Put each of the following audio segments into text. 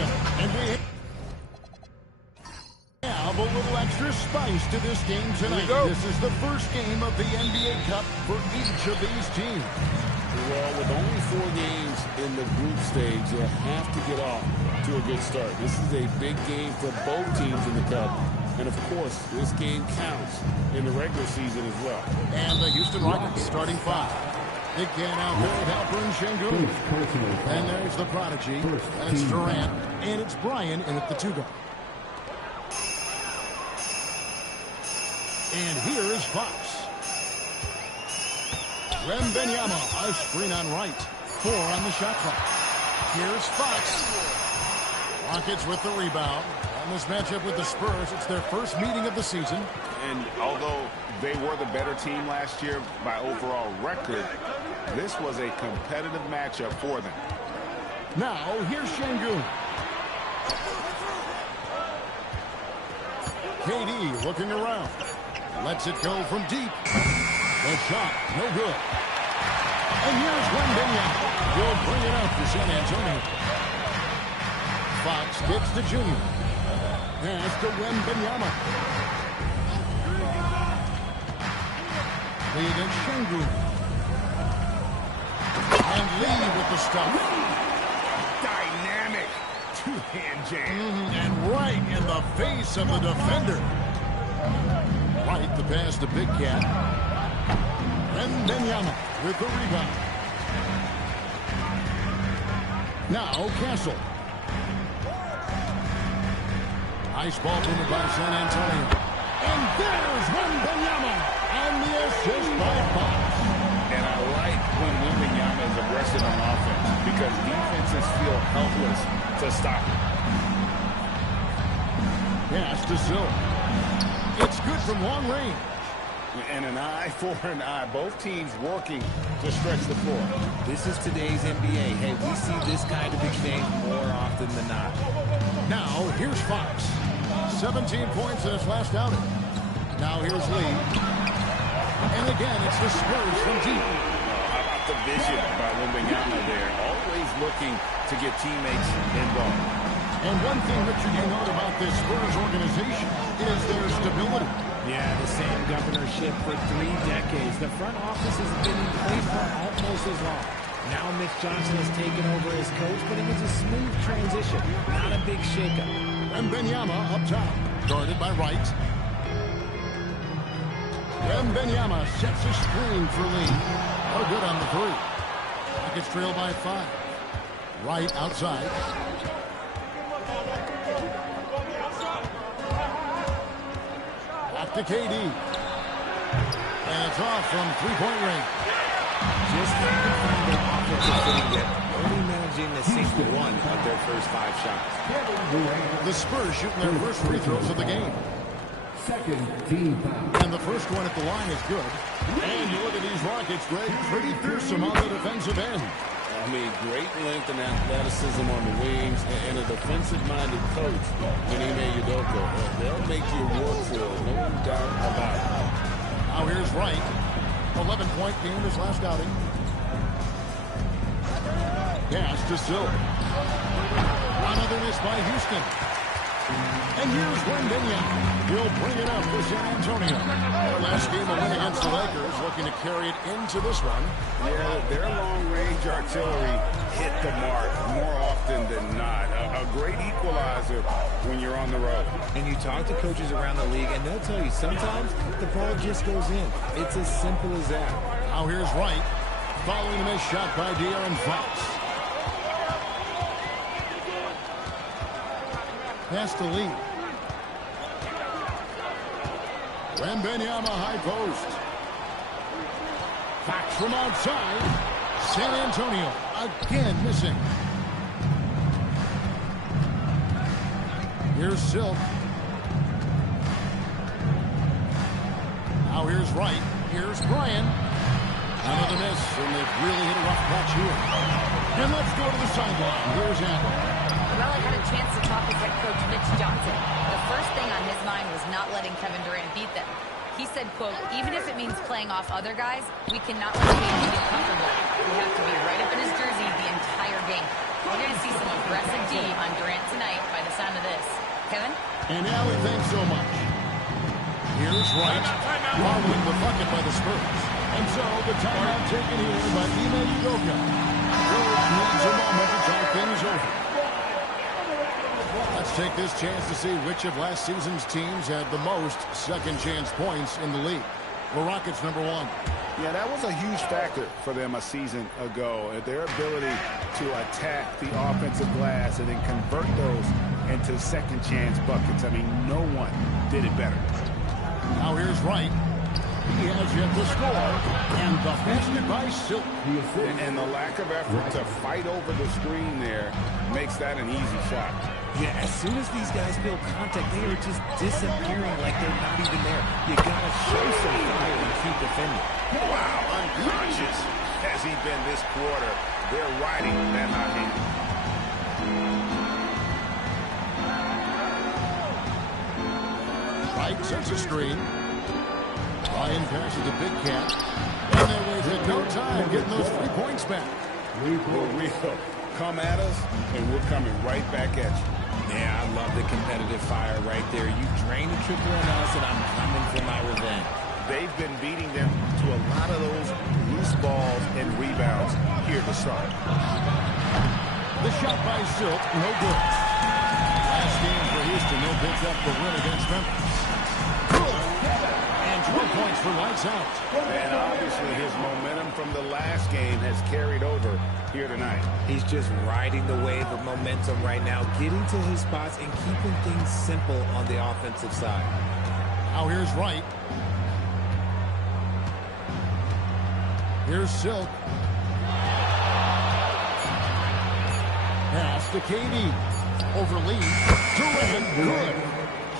action. And we have a little extra spice to this game tonight. This is the first game of the NBA Cup for each of these teams. Well, with only 4 games in the group stage, you'll have to get off to a good start. This is a big game for both teams in the Cup. And, of course, this game counts in the regular season as well. And the Houston Rockets starting 5. They can out there with Alperen Sengun. And there's the prodigy. And it's Durant. And it's Bryan in at the 2 guard. And here is Fox. Wembanyama, a screen on right. 4 on the shot clock. Here's Fox. Rockets with the rebound. On this matchup with the Spurs, it's their first meeting of the season. And although they were the better team last year by overall record, this was a competitive matchup for them. Now, here's Sengun. KD looking around. Lets it go from deep. The shot, no good. And here's Wembanyama. He'll bring it up for San Antonio. Fox gets to Junior. Pass to Wembanyama. Lee against Sengun. And Lee with the stop. Dynamic two-hand jam. And right in the face of the defender. Right, the pass to Big Cat. Wembanyama with the rebound. Now Castle. Nice ball movement by San Antonio. And there's Wembanyama. And the assist by Fox. And I like when Wembanyama is aggressive on offense because defenses feel helpless to stop him. Pass to Silk. It's good from long range. And an eye for an eye. Both teams working to stretch the floor. This is today's NBA. Hey, we see this kind of exchange more often than not. Now, here's Fox. 17 points in his last outing. Now here's Lee. And again, it's the Spurs from deep. How about the vision by Wembanyama there? Always looking to get teammates involved. And one thing, Richard, you know about this Spurs organization is their stability. Yeah, the same governorship for 3 decades. The front office has been in place for almost as long. Now Mitch Johnson has taken over as coach, but it was a smooth transition, not a big shakeup. Wembanyama up top, guarded by Wright. Wembanyama sets a screen for Lee. No good on the 3. Rockets trail by 5. Wright outside. Back to KD. And it's off from 3-point range. Just haven't found their offensive footing yet. Only managing to sink 1 of their first 5 shots. The Spurs shooting their first free throws of the game. Second team foul. And the first one at the line is good. And you look at these Rockets, Greg, pretty fearsome on the defensive end. I mean, great length and athleticism on the wings, and a defensive-minded coach in Ime Udoka. They'll make you work for it, no doubt about it. Now here's Wright. 11-point game his last outing. Pass to Silk. Another miss by Houston. And here's Wembanyama. He'll bring it up for San Antonio. Their last game a win against the Lakers, looking to carry it into this one. Yeah, their long-range artillery hit the mark more often than not. A great equalizer when you're on the road. And you talk to coaches around the league, and they'll tell you sometimes the ball just goes in. It's as simple as that. Now here's Wright, following a missed shot by De'Aaron Fox. Pass to Lee. Wembanyama high post. Fox from outside. San Antonio again missing. Here's Silk. Now here's Wright. Here's Bryan. Another miss, and they've really hit a rough patch here. And let's go to the sideline. Here's Amber. Well, I had a chance to talk with head coach Mitch Johnson. The first thing on his mind was not letting Kevin Durant beat them. He said, quote, even if it means playing off other guys, we cannot let KD get comfortable. We have to be right up in his jersey the entire game. We're going to see some aggressive D on Durant tonight by the sound of this. Kevin? And now we thank so much. Here's Wright, following the bucket by the Spurs. And so the timeout taken here by Ime Udoka. George needs a moment to talk things over. Let's take this chance to see which of last season's teams had the most second chance points in the league. The Rockets, number 1. Yeah, that was a huge factor for them a season ago. Their ability to attack the offensive glass and then convert those into second chance buckets. I mean, no one did it better. Now here's Wright. He has yet to score. And the basket by Silk. And the lack of effort to fight over the screen there makes that an easy shot. Yeah, as soon as these guys feel contact, they are just disappearing like they're not even there. You gotta show some fire and keep defending. Wow, unconscious has he been this quarter. They're riding that hot hand. Wright sets a screen. Ryan passes the big cat. And they wasted no time getting those 3 points back. We'll come at us, and we're coming right back at you. Yeah, I love the competitive fire right there. You drain the triple on us, and I'm coming for my revenge. They've been beating them to a lot of those loose balls and rebounds here to start. The shot by Silk, no good. Last game for Houston, they'll pick up the win against Memphis. Good. And 12 points for lights out. And obviously his momentum from the last game has carried over here tonight. He's just riding the wave of momentum right now, getting to his spots and keeping things simple on the offensive side. Now here's Wright. Here's Silk. Pass to KD. Over Lee. Terrific. Good.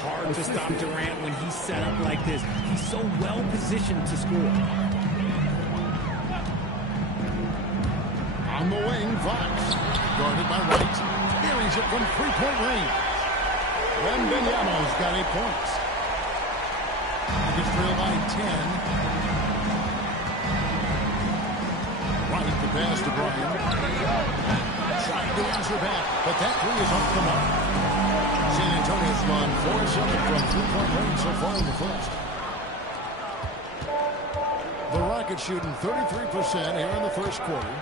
Hard to stop Durant when he's set up like this. He's so well positioned to score. On the wing, Fox. Guarded by Wright. Buries it from 3-point range. Wembanyama's got 8 points. Nuggets trail by 10. Wright the pass to Brian. Trying to answer back, but that 3 is off the mark. San Antonio's gone 4-7 from 3-point range so far in the first. The Rockets shooting 33% here in the first quarter.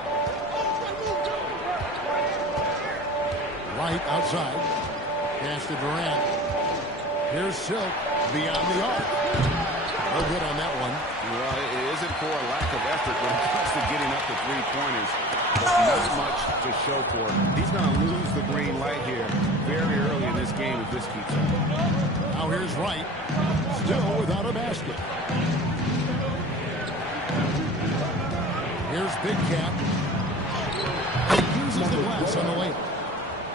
Wright outside. Pass to Durant. Here's Silk beyond the arc. No good on that one. Well, it isn't for a lack of effort when it comes to getting up to 3-pointers. But not much to show for him. He's going to lose the green light here very early in this game if this keeps up. Now here's Wright. Still without a basket. Here's Big Cat. He uses the glass on the lane.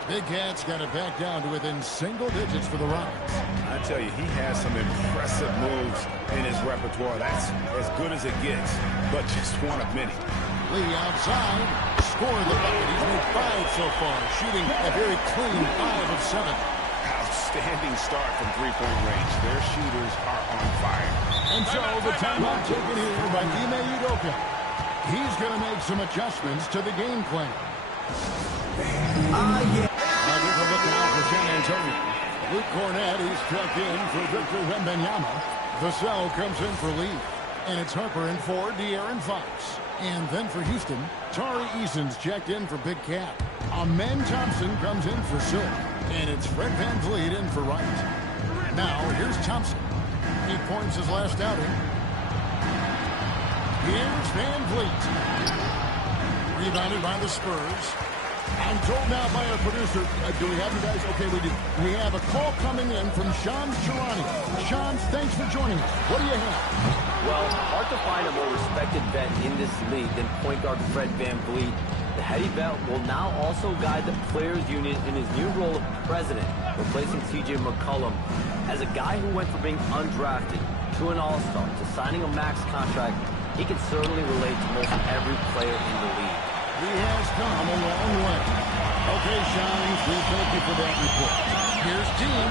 Big Cat's got it back down to within single digits for the Rockets. I tell you, he has some impressive moves in his repertoire. That's as good as it gets, but just one of many. Lee outside. Scoring the bucket. He's made 5 so far. Shooting a very clean 5 of 7. Outstanding start from 3-point range. Their shooters are on fire. And so the timeout taken here by Ime Udoka. He's going to make some adjustments to the game plan. Now give a look out for San Antonio. Luke Cornett, he's checked in for Victor Wembanyama. Vassell comes in for Lee. And it's Harper in for De'Aaron Fox. And then for Houston, Tari Eason's checked in for Big Cat. Amen Thompson comes in for Silk. And it's Fred VanVleet in for Wright. Now, here's Thompson. 8 points his last outing. Here's VanVleet. Rebounded by the Spurs. I'm told now by our producer, do we have you guys? Okay, we do. We have a call coming in from Sean Chirani. Sean, thanks for joining us. What do you have? Well, hard to find a more respected vet in this league than point guard Fred VanVleet. The heady vet will now also guide the players' union in his new role of president, replacing C.J. McCollum. As a guy who went from being undrafted to an all-star to signing a max contract, he can certainly relate to most every player in the league. He has come a long way. Okay, Sean, we thank you for that report. Here's Team.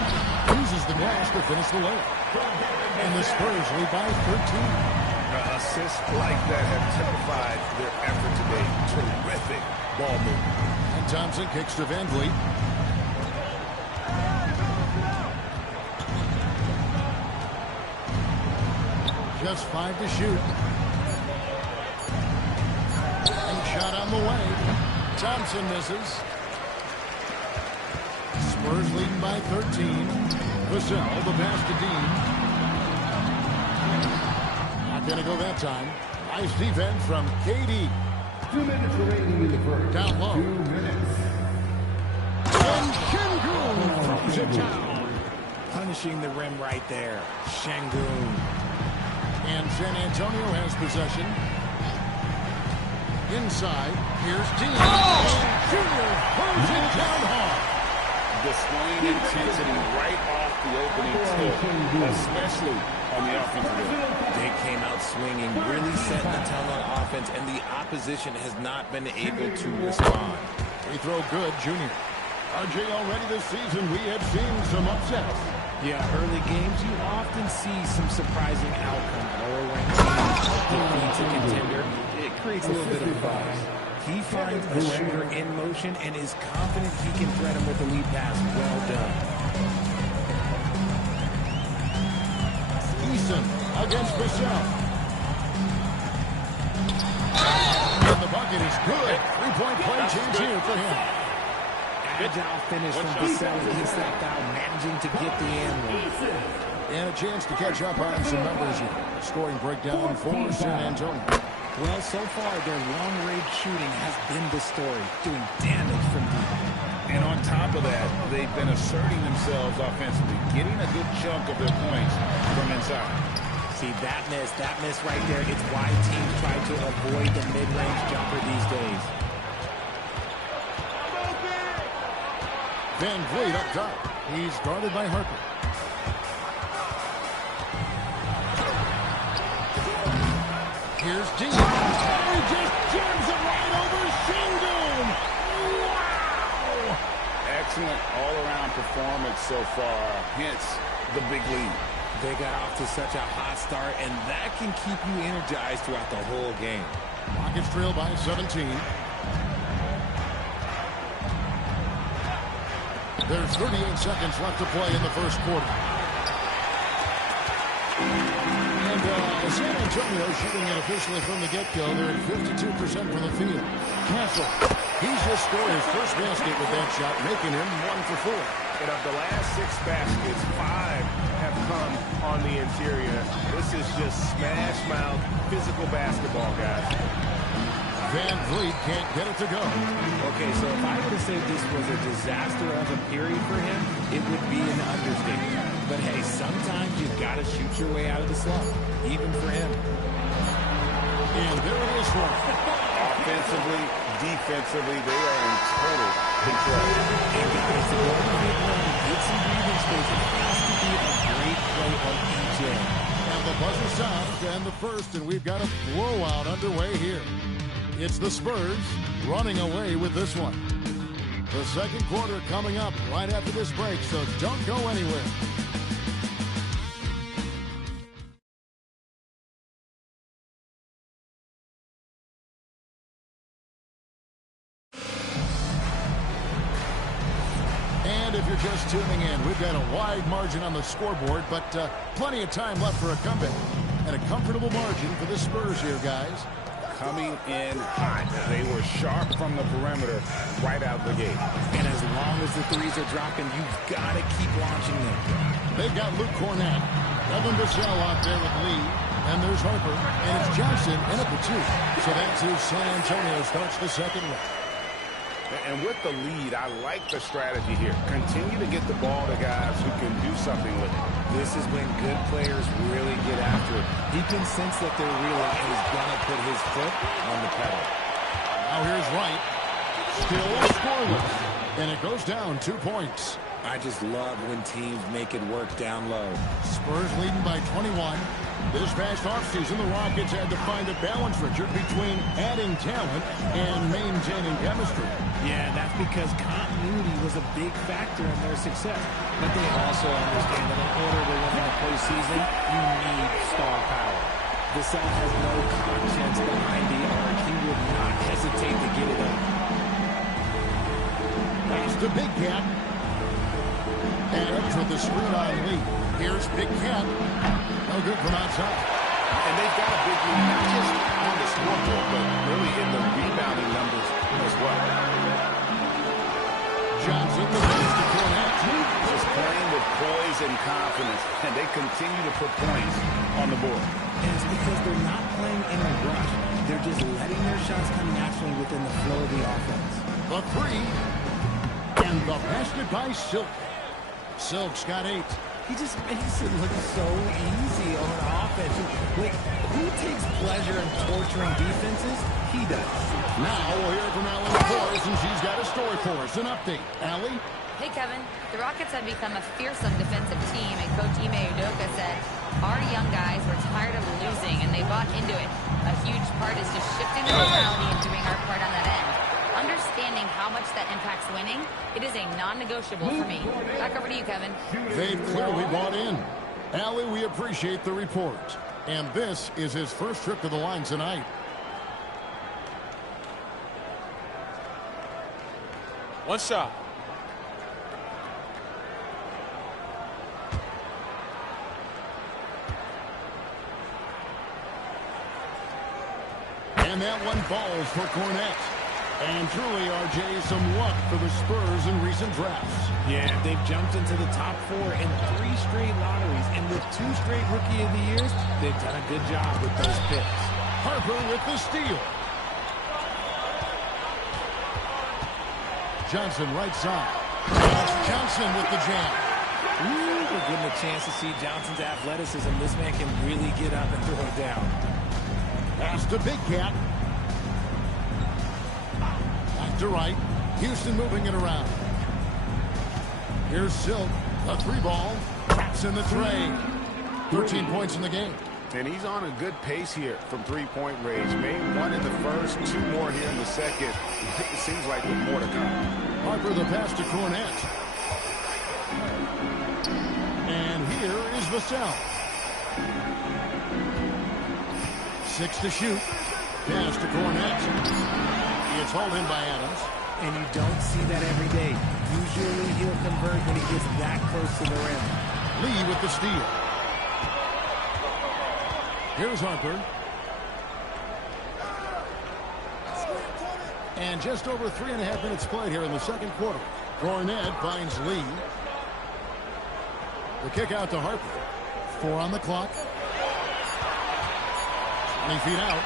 Uses the glass to finish the layup. And the Spurs lead by 13. Assists like that have typified their effort today. Terrific ball movement. And Thompson kicks to Van Vliet. Just 5 to shoot. And shot on the way. Thompson misses. Spurs leading by 13. Hou Sa, the pass to Dean. Not going to go that time. Nice defense from KD. 2 minutes remaining in the first. Down low. 2 minutes. And Şengün throws it down. Punishing the rim right there. Şengün. And San Antonio has possession. Inside, here's Dean. And Junior throws it down hard. Displaying intensity right off the opening tip, especially on the offensive end. They came out swinging, really setting the tone on offense, and the opposition has not been able to respond. Free throw good, Junior. RJ, already this season, we have seen some upsets. Yeah, early games, you often see some surprising outcome. Lower ranked teams defeats a contender. It creates a little bit of buzz. He finds a shooter in motion and is confident he can thread him with the lead pass. Well done. Eason against Vassell. And the bucket is good. 3-point play chance here for him. Agile finish from Vassell against that foul, managing to get the and one. And a chance to catch up on some numbers here. Scoring breakdown for San Antonio. Well, so far, their long-range shooting has been the story, doing damage from deep. And on top of that, they've been asserting themselves offensively, getting a good chunk of their points from inside. See, that miss right there, it's why teams try to avoid the mid-range jumper these days. Van Vliet up top. He's guarded by Harper. Here's Dean. Oh, he just jams it right over Şengün. Wow! Excellent all-around performance so far, hence the big lead. They got off to such a hot start, and that can keep you energized throughout the whole game. Rockets trail by 17. There's 38 seconds left to play in the first quarter. And San Antonio shooting it officially from the get-go. They're at 52% from the field. Castle, he's just scored his first basket with that shot, making him 1 for 4. And of the last 6 baskets, 5 have come on the interior. This is just smash mouth physical basketball, guys. Van Vliet can't get it to go. Okay, so if I were to say this was a disaster of a period for him, it would be an understatement. But hey, sometimes you've got to shoot your way out of the slump, even for him. And there it is for him. Offensively, defensively, they are in total control. And guys, the goal to get run, get some breathing space. It has to be a great play on each end. And the buzzer sounds to end the first, and we've got a blowout underway here. It's the Spurs running away with this one. The second quarter coming up right after this break, so don't go anywhere. And if you're just tuning in, we've got a wide margin on the scoreboard, but plenty of time left for a comeback. And a comfortable margin for the Spurs here, guys. Coming in hot. They were sharp from the perimeter right out the gate. And as long as the threes are dropping, you've got to keep launching them. They've got Luke Cornett, Evan Vassell out there with Lee, and there's Harper, and it's Johnson in at the 2. So that's who San Antonio starts the second with. And with the lead, I like the strategy here. Continue to get the ball to guys who can do something with it. This is when good players really get after it. He can sense that they're reeling, and he's going to put his foot on the pedal. Now here's Wright. Still scoreless. And it goes down 2 points. I just love when teams make it work down low. Spurs leading by 21. This past offseason, the Rockets had to find a balance, Richard, between adding talent and maintaining chemistry. Yeah, that's because continuity was a big factor in their success. But they also understand that in order to win in the postseason, you need star power. Vassell has no conscience behind the arc. He would not hesitate to get it up. Pass to Big Cat. Adams with the screen on Lee. Here's Big Cat. No good from outside. And they've got a big lead, not just on the scoreboard, but really in the rebounding numbers as well. Johnson, the pass to Cornette. Just playing with poise and confidence, and they continue to put points on the board. And it's because they're not playing in a rush. They're just letting their shots come naturally within the flow of the offense. The three. And the basket by Silk. Silk's got 8. He just makes it look so easy on offense. Like, who takes pleasure in torturing defenses? He does. Now we'll hear from Allie McCoy, and she's got a story for us. An update. Allie? Hey, Kevin. The Rockets have become a fearsome defensive team, and Coach Ime Udoka said, our young guys were tired of losing, and they bought into it. A huge part is just shifting the mentality and doing our part on that end. Understanding how much that impacts winning, it is a non-negotiable for me. Back over to you, Kevin. They've clearly bought in. Allie, we appreciate the report. And this is his first trip to the line tonight. One shot. And that one falls for Cornette. And truly, RJ, some luck for the Spurs in recent drafts. Yeah, they've jumped into the top 4 in 3 straight lotteries. And with 2 straight Rookie of the Years, they've done a good job with those picks. Harper with the steal. Johnson right side. Johnson with the jam. Ooh, we're getting a chance to see Johnson's athleticism. This man can really get up and throw it down. Pass to Big Cat. Back to right. Houston moving it around. Here's Silk. The 3-ball. Traps in the tray. 13 points in the game. And he's on a good pace here from three-point range. Made 1 in the first, 2 more here in the second. It seems like with more to come. Harper the pass to Cornette. And here is Vassell. 6 to shoot. Pass to Cornette. It's hauled in by Adams. And you don't see that every day. Usually he'll convert when he gets that close to the rim. Lee with the steal. Here's Harper. And just over 3.5 minutes played here in the second quarter. Cornette finds Lee. The kick out to Harper. 4 on the clock. 20 feet out.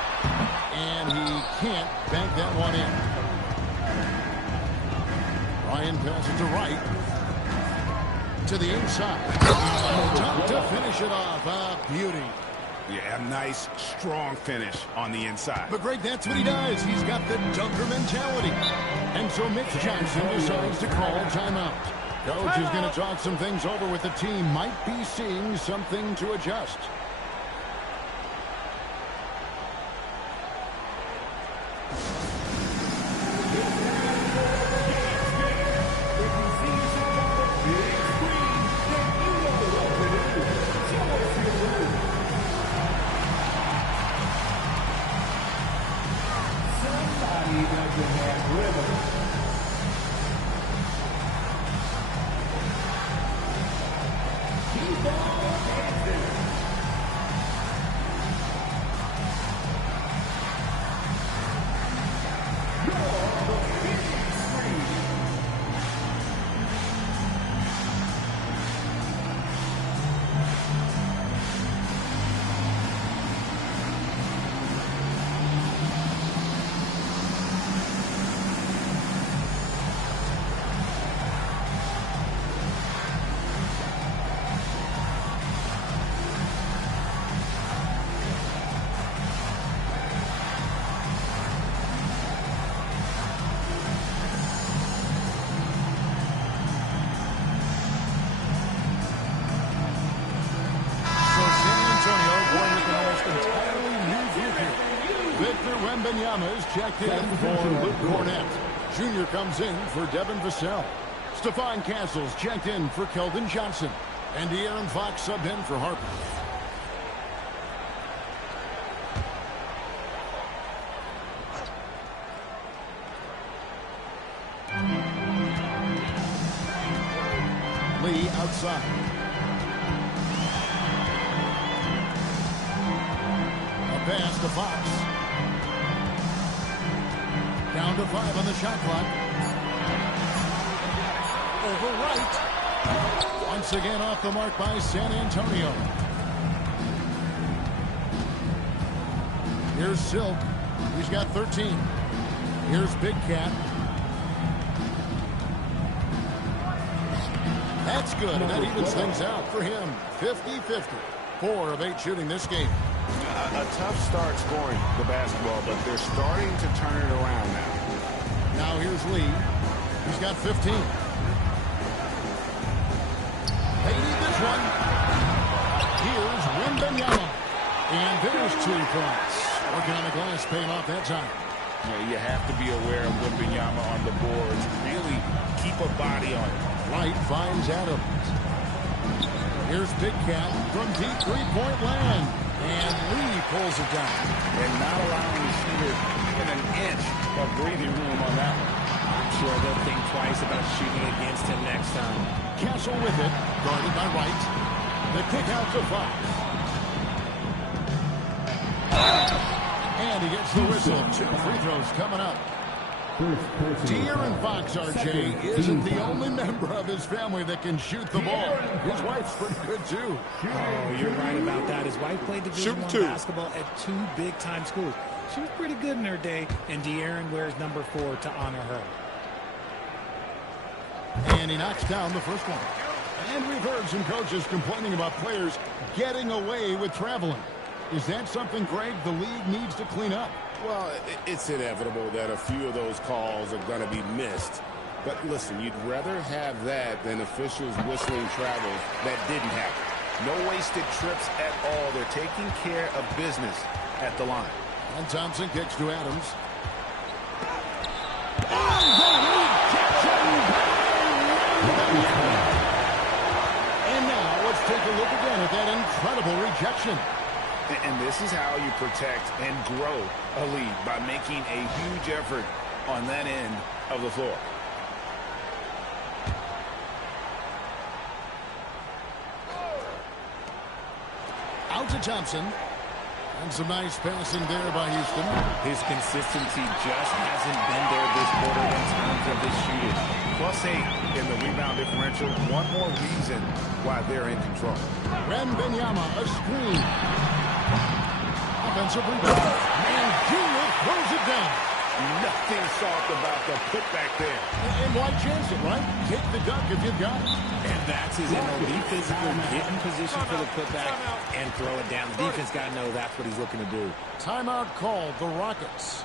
And he can't bank that one in. Ryan passes it to right. To the inside. Dunk to finish it off. A beauty. Yeah, a nice, strong finish on the inside. But Greg, that's what he does. He's got the dunker mentality. And so Mitch Johnson decides to call timeout. Coach is going to talk some things over with the team. Might be seeing something to adjust. Is checked in for Luke Cornette. Jr. comes in for Devin Vassell. Stephon Castles checked in for Keldon Johnson. And De'Aaron Fox subbed in for Harper. Lee outside. A pass to Fox. Down to 5 on the shot clock. Over right. Once again off the mark by San Antonio. Here's Silk. He's got 13. Here's Big Cat. That's good, and that evens things out for him. 50-50. 4 of 8 shooting this game. A tough start scoring the basketball, but they're starting to turn it around now. Now here's Lee. He's got 15. They need this one. Here's Wembanyama. And there's 2 points. Working on the glass, paying off that time. You have to be aware of Wembanyama on the boards. Really keep a body on it. Wright finds Adams. Here's Big Cat from deep three-point land. And Lee pulls it down. And not allowing the shooter even an inch of breathing room on that one. I'm sure they'll think twice about shooting against him next time. Castle with it, guarded by Wright. The kick out to Fox. And he gets the whistle. 2 free throws coming up. De'Aaron Fox, RJ, isn't the only member of his family that can shoot the ball. His wife's pretty good, too. Oh, you're right about that. His wife played Division I basketball at 2 big-time schools. She was pretty good in her day, and De'Aaron wears number 4 to honor her. And he knocks down the first one. And we've heard some coaches complaining about players getting away with traveling. Is that something, Greg, the league needs to clean up? Well, it's inevitable that a few of those calls are going to be missed. But listen, you'd rather have that than officials whistling travels that didn't happen. No wasted trips at all. They're taking care of business at the line. And Thompson kicks to Adams. And now let's take a look again at that incredible rejection. And this is how you protect and grow a lead, by making a huge effort on that end of the floor. Out to Thompson. And some nice passing there by Houston. His consistency just hasn't been there this quarter in terms of his shooting. +8 in the rebound differential. One more reason why they're in control. Wembanyama, a screen. Offensive rebound. And Junior throws it down. Nothing soft about the putback there. And why chance it, right? Take the dunk if you've got it. And that's his MO. Be physical, get in position for the putback, and throw it down. The defense got to know that's what he's looking to do. Timeout called, the Rockets.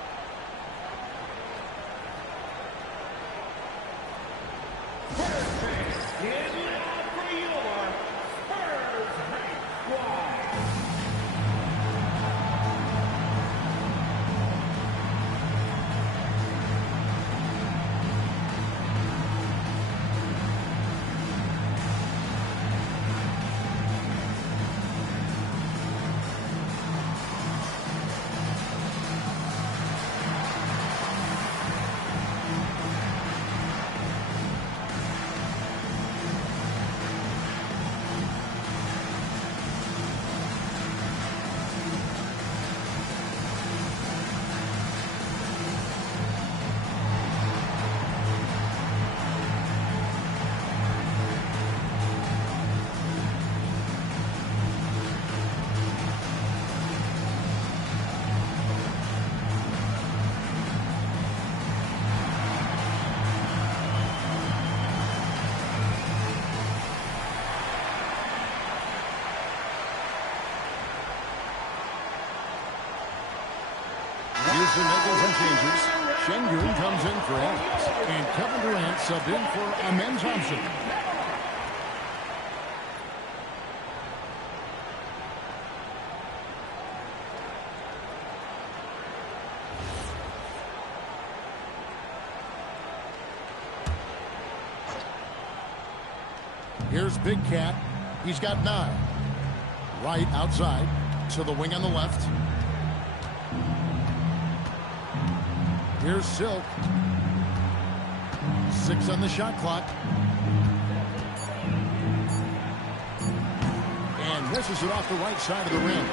Houston making some changes. Şengün comes in for Adams. And Kevin Durant subbed in for Amen Thompson. Here's Big Cat. He's got 9. Right outside to the wing on the left. Here's Silk. 6 on the shot clock. misses it off the right side of the rim.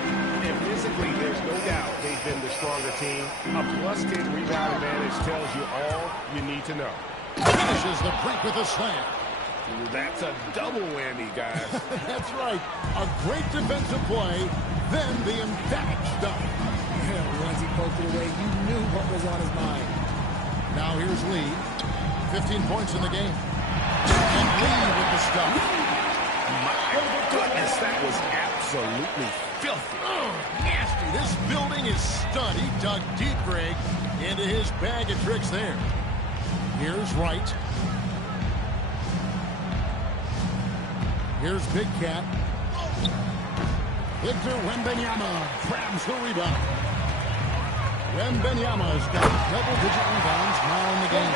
And physically, there's no doubt they've been the stronger team. A +10 rebound advantage tells you all you need to know. Finishes the break with a slam. That's a double whammy, guys. That's right. A great defensive play, then the emphatic stuff. Yeah, once he poked it away, you knew what was on his mind. Now here's Lee. 15 points in the game. And Lee with the stuff. My goodness, that was absolutely filthy. Oh, nasty. This building is stud. He dug deep, Greg, into his bag of tricks there. Here's Wright. Here's Big Cat. Victor Wembanyama grabs the rebound. Wembanyama's got double-digit rebounds now in the game.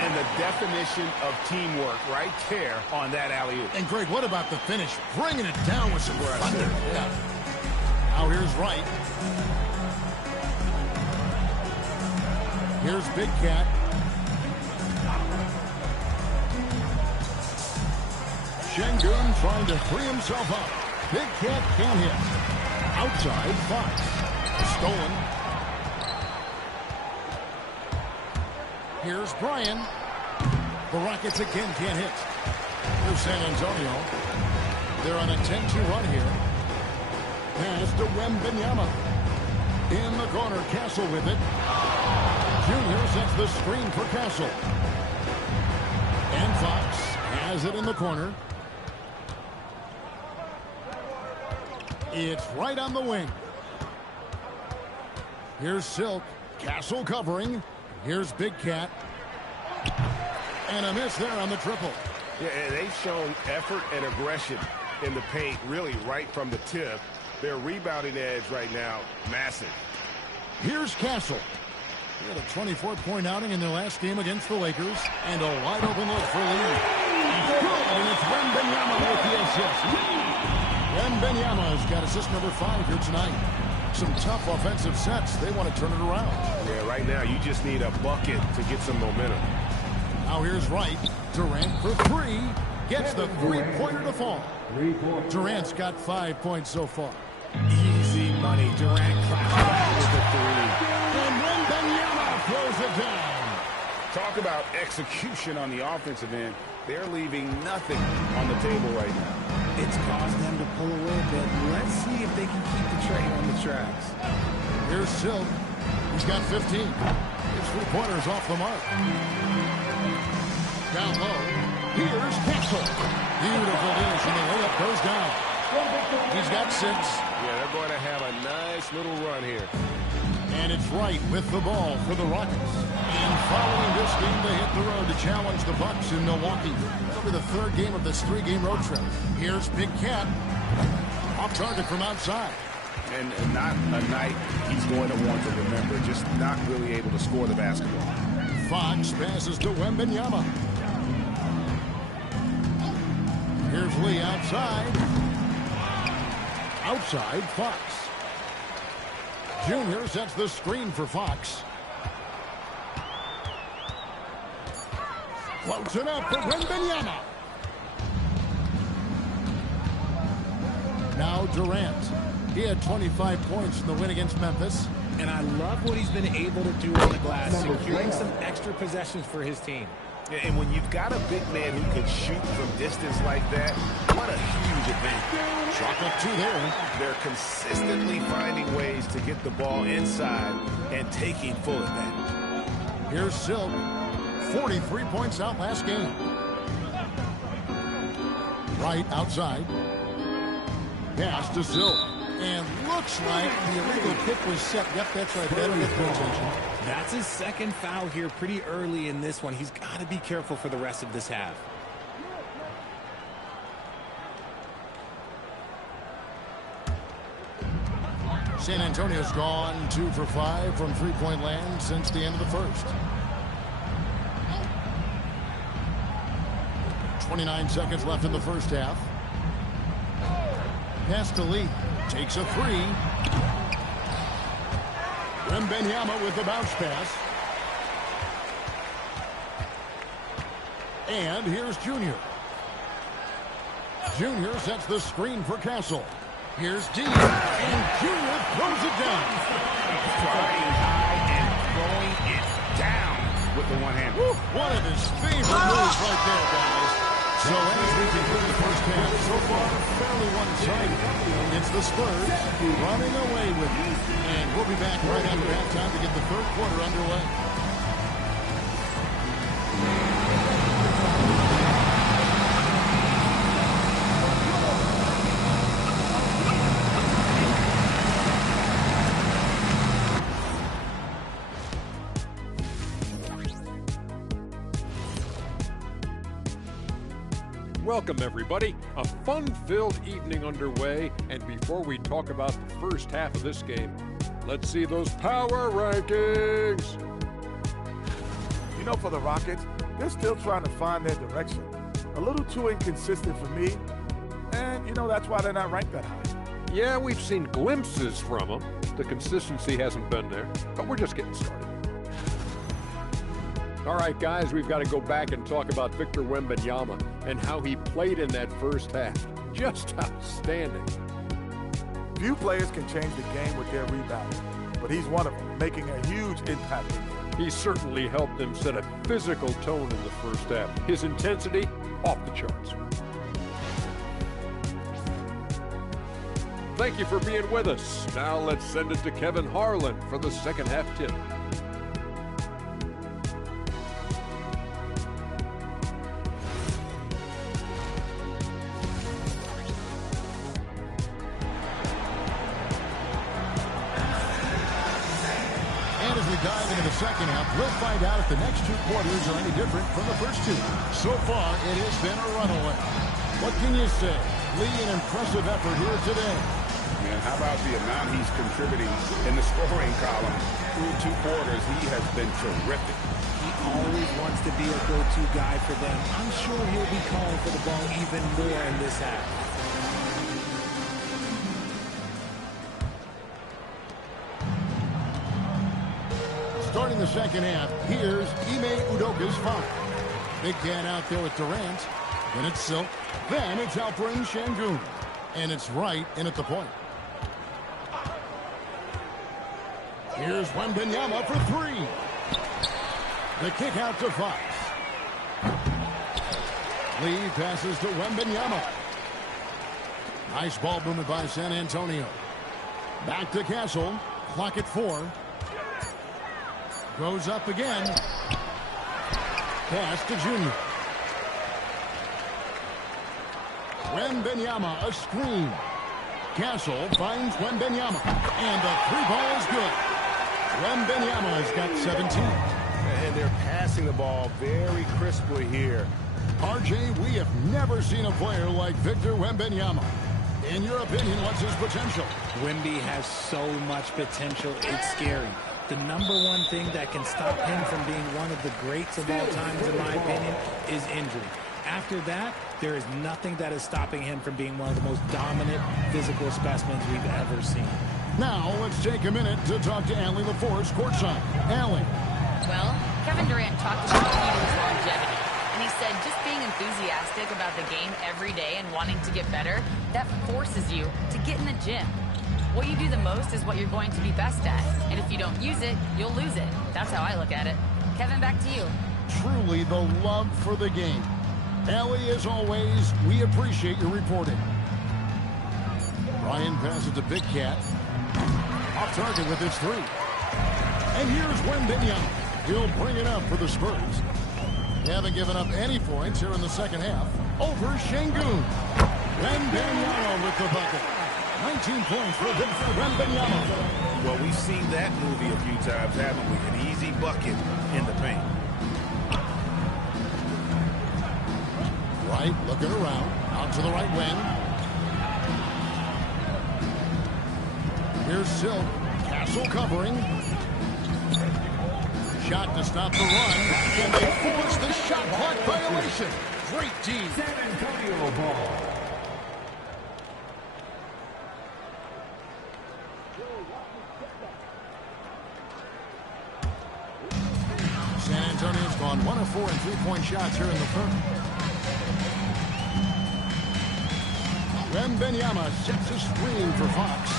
And the definition of teamwork right there on that alley-oop. And, Greg, what about the finish? Bringing it down with some thunder. Yeah. Now here's Wright. Here's Big Cat. Şengün trying to free himself up. Big Cat can't hit. Outside, Fox. Stolen. Here's Bryan. The Rockets again can't hit. Here's San Antonio. They're on a 10-2 run here. Pass to Wembanyama. In the corner, Castle with it. Junior sets the screen for Castle. And Fox has it in the corner. It's right on the wing. Here's Silk. Castle covering. Here's Big Cat. And a miss there on the triple. Yeah, and they've shown effort and aggression in the paint, really right from the tip. Their rebounding edge right now, massive. Here's Castle. He had a 24-point outing in their last game against the Lakers. And a wide-open look for Lee. Good, and it's Wembanyama with the assist. Wembanyama's got assist number 5 here tonight. Some tough offensive sets. They want to turn it around. Yeah, right now you just need a bucket to get some momentum. Now here's Wright. Durant for 3. Gets the three-pointer to fall. Durant's got 5 points so far. Easy money. Durant claps back with the 3. And Wembanyama throws it down. Talk about execution on the offensive end. They're leaving nothing on the table right now. It's caused them to pull away a bit. Let's see if they can keep the train on the tracks. Here's Silk. He's got 15. His three-pointer's off the mark. Down low. Here's Castle. Beautiful dish, and the layup goes down. He's got 6. Yeah, they're going to have a nice little run here. And it's Wright with the ball for the Rockets. And following this game, they hit the road to challenge the Bucks in Milwaukee. That'll be the 3rd game of this 3-game road trip. Here's Big Cat. Off target from outside. And not a night he's going to want to remember. Just not really able to score the basketball. Fox passes to Wembanyama. Here's Lee outside. Outside, Fox. Junior sets the screen for Fox. Floats it up for Wembanyama. Now Durant. He had 25 points in the win against Memphis. And I love what he's been able to do on the glass, securing some extra possessions for his team. And when you've got a big man who can shoot from distance like that, what a huge advantage. Chalk up 2 there. They're consistently finding ways to get the ball inside and taking full advantage. Here's Silk. 43 points out last game. Right outside. Pass to Silk. And looks like the illegal kick was set. Yep, that's right. That'll get the attention. That's his 2nd foul here pretty early in this one. He's got to be careful for the rest of this half. San Antonio's gone 2 for 5 from three-point land since the end of the first. 29 seconds left in the first half. Pass to Lee. Takes a 3. Wembanyama with the bounce pass. And here's Junior. Junior sets the screen for Castle. Here's D, and Junior throws it down. Flying high and throwing it down with the one hand. One of his favorite moves right there, guys. So as we conclude the first half, so far fairly one-sided. It's the Spurs running away with it. And we'll be back right after halftime to get the third quarter underway. Welcome, everybody. A fun-filled evening underway, and before we talk about the first half of this game, let's see those power rankings. You know, for the Rockets, they're still trying to find their direction. A little too inconsistent for me, and, you know, that's why they're not ranked that high. Yeah, we've seen glimpses from them. The consistency hasn't been there, but we're just getting started. All right, guys, we've got to go back and talk about Victor Wembanyama and how he played in that first half. Just outstanding. Few players can change the game with their rebounding, but he's one of them, making a huge impact in there. He certainly helped them set a physical tone in the first half. His intensity, off the charts. Thank you for being with us. Now let's send it to Kevin Harlan for the second half tip. Dive into the second half. We'll find out if the next two quarters are any different from the first two. So far, it has been a runaway. What can you say? Lee, an impressive effort here today. And how about the amount he's contributing in the scoring column? Through two quarters, he has been terrific. He always wants to be a go-to guy for them. I'm sure he'll be calling for the ball even more in this half. Starting the second half, here's Ime Udoka's foul. Big can out there with Durant. Then it's Silk. Then it's Alperen Şengün. And it's right in at the point. Here's Wembanyama for three. The kick out to Fox. Lee passes to Wembanyama. Nice ball movement by San Antonio. Back to Castle. Clock at 4. Goes up again. Pass to Junior. Wembanyama, a screen. Castle finds Wembanyama. And the three ball is good. Wembanyama has got 17. And they're passing the ball very crisply here. RJ, we have never seen a player like Victor Wembanyama. In your opinion, what's his potential? Wemby has so much potential, it's scary. The number one thing that can stop him from being one of the greats of all times, in my opinion, is injury. After that, there is nothing that is stopping him from being one of the most dominant physical specimens we've ever seen. Now, let's take a minute to talk to Allie LaForce courtside. Allie. Well, Kevin Durant talked about the key to his longevity. And he said just being enthusiastic about the game every day and wanting to get better, that forces you to get in the gym. What you do the most is what you're going to be best at. And if you don't use it, you'll lose it. That's how I look at it. Kevin, back to you. Truly the love for the game. Allie, as always, we appreciate your reporting. Ryan passes to Big Cat. Off target with his three. And here's Wembanyama. He'll bring it up for the Spurs. They haven't given up any points here in the second half. Over Şengün. Wembanyama with the bucket. 19 points for Victor Wembanyama. Well, we've seen that movie a few times, haven't we? An easy bucket in the paint. Right, looking around. Out to the right wing. Here's Silk. Castle covering. Shot to stop the run. And they force the shot clock violation. Great team. San Antonio ball. San Antonio's gone 1 of 4 in three-point shots here in the third. Wembanyama sets a screen for Fox.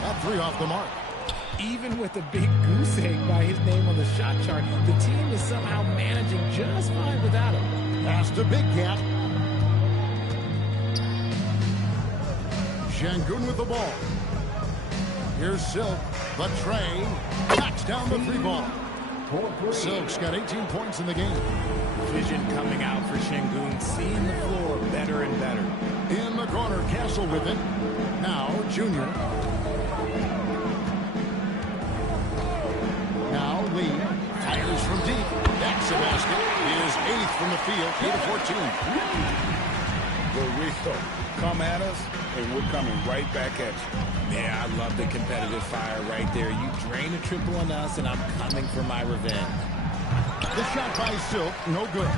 That three off the mark. Even with a big goose egg by his name on the shot chart, the team is somehow managing just fine without him. Pass to Big Cat. Şengün with the ball. Here's Silk, but Trey knocks down the three ball. Silk's got 18 points in the game. Vision coming out for Şengün, seeing the floor better and better. In the corner, Castle with it. Now, Junior. Now, Lee fires from deep. That's a basket. His 8th from the field, 8 of 14. Burrito, come at us, and we're coming right back at you. Yeah, I love the competitive fire right there. You drain a triple on us, and I'm coming for my revenge. The shot by Silk, no good.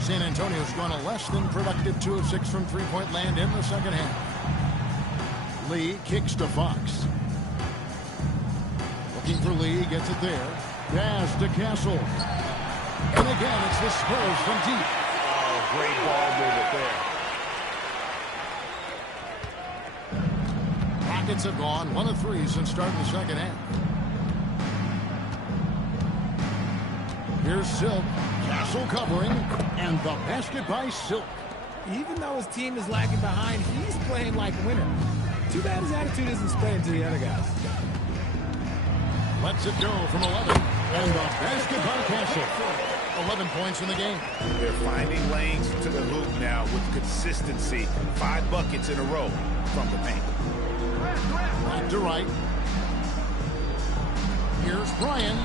San Antonio's gone a less than productive 2 of 6 from three-point land in the second half. Lee kicks to Fox. Looking for Lee, gets it there. Pass to Castle. And again, it's the Spurs from deep. Oh, great ball movement there. Rockets have gone 1 of 3 since starting the second half. Here's Silk. Castle covering. And the basket by Silk. Even though his team is lagging behind, he's playing like a winner. Too bad his attitude isn't spreading to the other guys. Lets it go from 11. And the basket by Castle. 11 points in the game. They're finding lanes to the hoop now with consistency. 5 buckets in a row from the paint. Back to right. Here's Brian.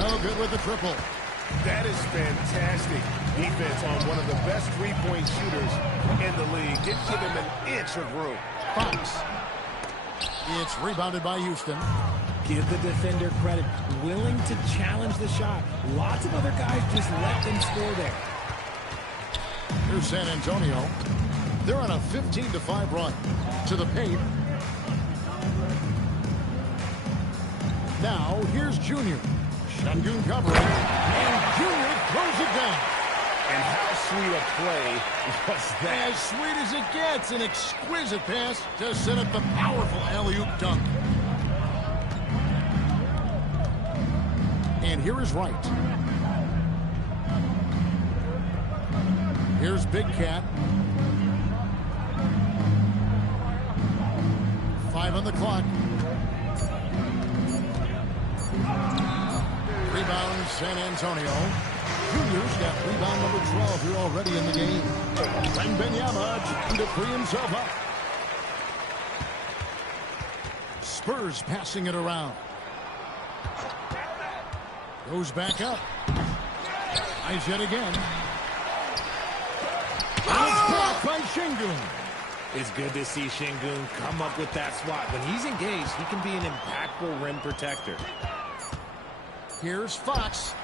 Oh, good with the triple. That is fantastic defense on one of the best three-point shooters in the league. Didn't give him an inch of room. Fox. It's rebounded by Houston. Give the defender credit. Willing to challenge the shot. Lots of other guys just let them score there. Here's San Antonio. They're on a 15-5 run. To the paint. Now, here's Junior. Şengün covering. And Junior throws it down. And how sweet a play was that? As sweet as it gets. An exquisite pass to set up the powerful alley-oop dunk. And here is Wright. Here's Big Cat. 5 on the clock. Rebound, San Antonio. Junior's got rebound number 12 here already in the game. Wembanyama trying to free himself up. Spurs passing it around. Goes back up. Eyes yet again. And it's blocked by Şengün. It's good to see Şengün come up with that swat. When he's engaged, he can be an impactful rim protector. Here's Fox.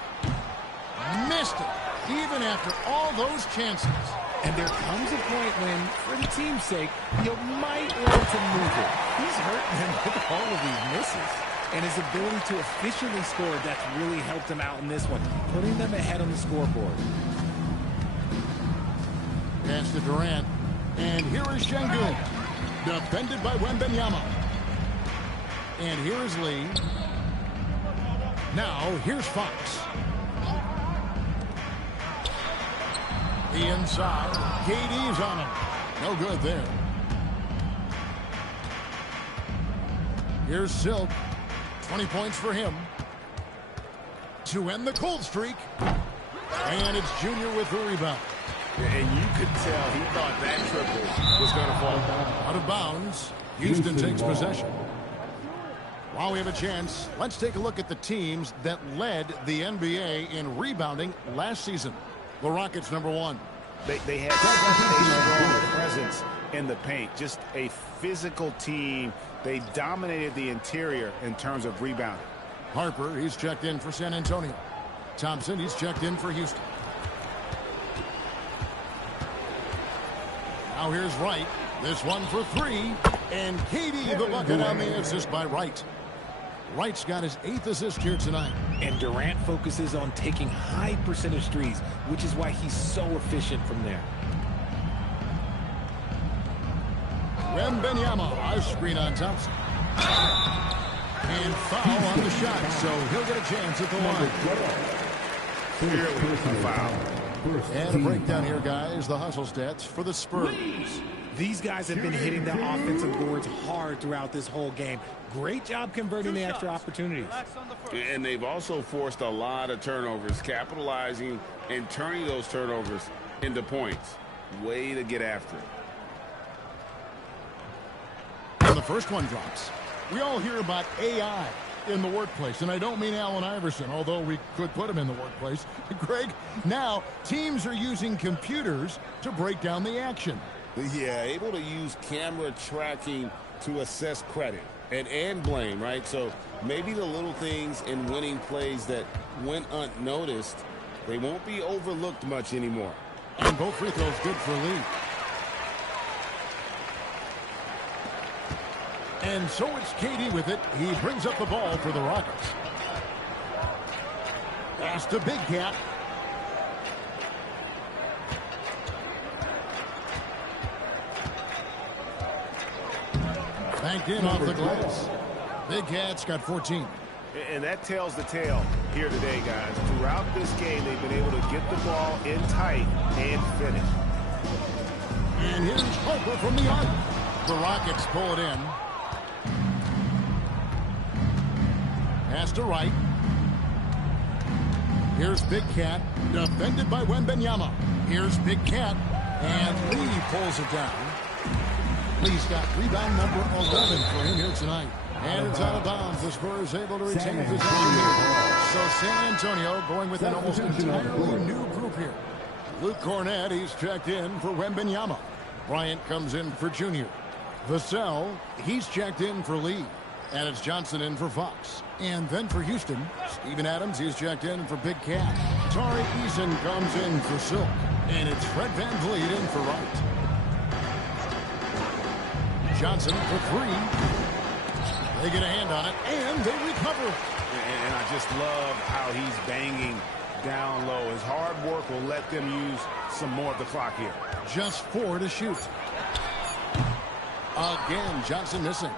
Missed it, even after all those chances. And there comes a point when, for the team's sake, you might want to move it. He's hurting them with all of these misses. And his ability to efficiently score, that's really helped him out in this one, putting them ahead on the scoreboard. Pass to Durant. And here is Şengün. Defended by Wembanyama. And here is Lee. Now, here's Fox. The inside. KD's on him. No good there. Here's Silk. 20 points for him. To end the cold streak. And it's Junior with the rebound. And you could tell he thought that triple was going to fall down. Out of bounds. Houston takes possession. While we have a chance, let's take a look at the teams that led the NBA in rebounding last season. The Rockets, number 1. They had a strong presence in the paint. Just a physical team. They dominated the interior in terms of rebounding. Harper, he's checked in for San Antonio. Thompson, he's checked in for Houston. Now here's Wright. This one for 3. And KD the bucket on the assist by Wright. Wright's got his 8th assist here tonight. And Durant focuses on taking high percentage threes, which is why he's so efficient from there. Wembanyama, a screen on Thompson. And foul on the shot, so he'll get a chance at the line. Clearly a foul. And a breakdown here, guys. The hustle stats for the Spurs. These guys have been hitting the offensive boards hard throughout this whole game. Great job converting the extra opportunities. And they've also forced a lot of turnovers, capitalizing and turning those turnovers into points. Way to get after it. And the first one drops. We all hear about AI in the workplace, and I don't mean Allen Iverson, although we could put him in the workplace. Greg, now teams are using computers to break down the action. Yeah, able to use camera tracking to assess credit and blame, right? So maybe the little things in winning plays that went unnoticed, they won't be overlooked much anymore. And both free throws good for Lee. And so it's KD with it. He brings up the ball for the Rockets. Pass to Big Cat. Banked in off the glass. Big Cat's got 14. And that tells the tale here today, guys. Throughout this game, they've been able to get the ball in tight and finish. And here's Harper from the arc. The Rockets pull it in. Pass to Wright. Here's Big Cat, defended by Wembanyama. Here's Big Cat, and Lee pulls it down. Lee's got rebound number 11 for him here tonight. And it's out of bounds. The Spurs able to retain possession here. So San Antonio going with an almost entirely new group here. Luke Cornett, he's checked in for Wembanyama. Bryant comes in for Junior. Vassell, he's checked in for Lee. And it's Johnson in for Fox. And then for Houston, Steven Adams, he's checked in for Big Cat. Tari Eason comes in for Silk. And it's Fred VanVleet in for Wright. Johnson for 3. They get a hand on it, and they recover. And I just love how he's banging down low. His hard work will let them use some more of the clock here. Just 4 to shoot. Again, Johnson missing.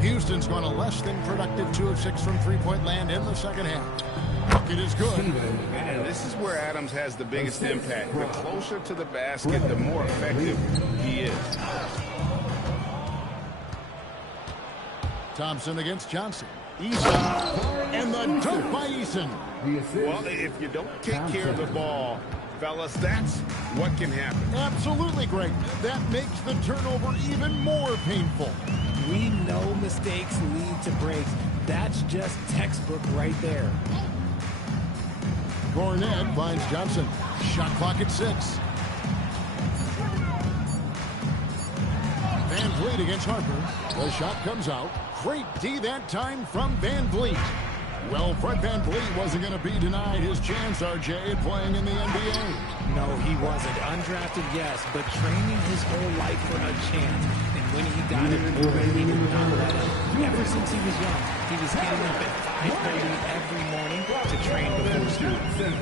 Houston's gone a less than productive 2 of 6 from three-point land in the second half. Bucket is good. And this is where Adams has the biggest impact. The closer to the basket, the more effective he is. Thompson against Johnson. Eason. And the dunk by Eason. Well, if you don't take care of the ball, fellas, that's what can happen. Absolutely, Greg. That makes the turnover even more painful. We know mistakes lead to breaks. That's just textbook right there. Cornett finds Johnson. Shot clock at 6. VanVleet against Harper. The shot comes out. Great D that time from VanVleet. Well, Fred VanVleet wasn't going to be denied his chance, RJ, at playing in the NBA. No, he wasn't. Undrafted, yes, but training his whole life for a chance. And when he got it, he did not let up. Ever since he was young, he was getting up at 5:30 every morning to train before school.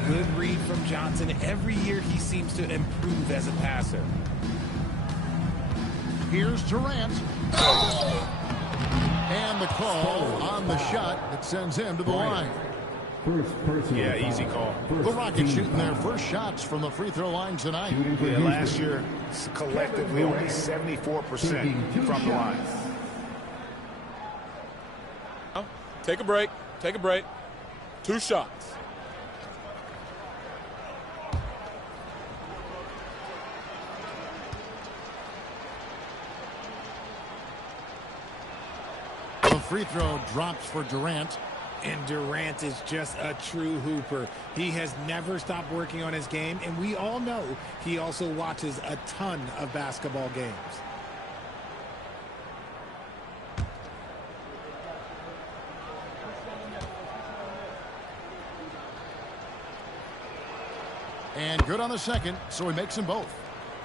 Good read from Johnson. Every year he seems to improve as a passer. Here's Durant. And the call on the shot that sends him to the line. Yeah, easy call. The Rockets shooting their first shots from the free throw line tonight. Yeah, last year, collectively, only 74% from the line. Take a break. Take a break. 2 shots. The free throw drops for Durant. And Durant is just a true hooper. He has never stopped working on his game, and we all know he also watches a ton of basketball games. And good on the second, so he makes them both.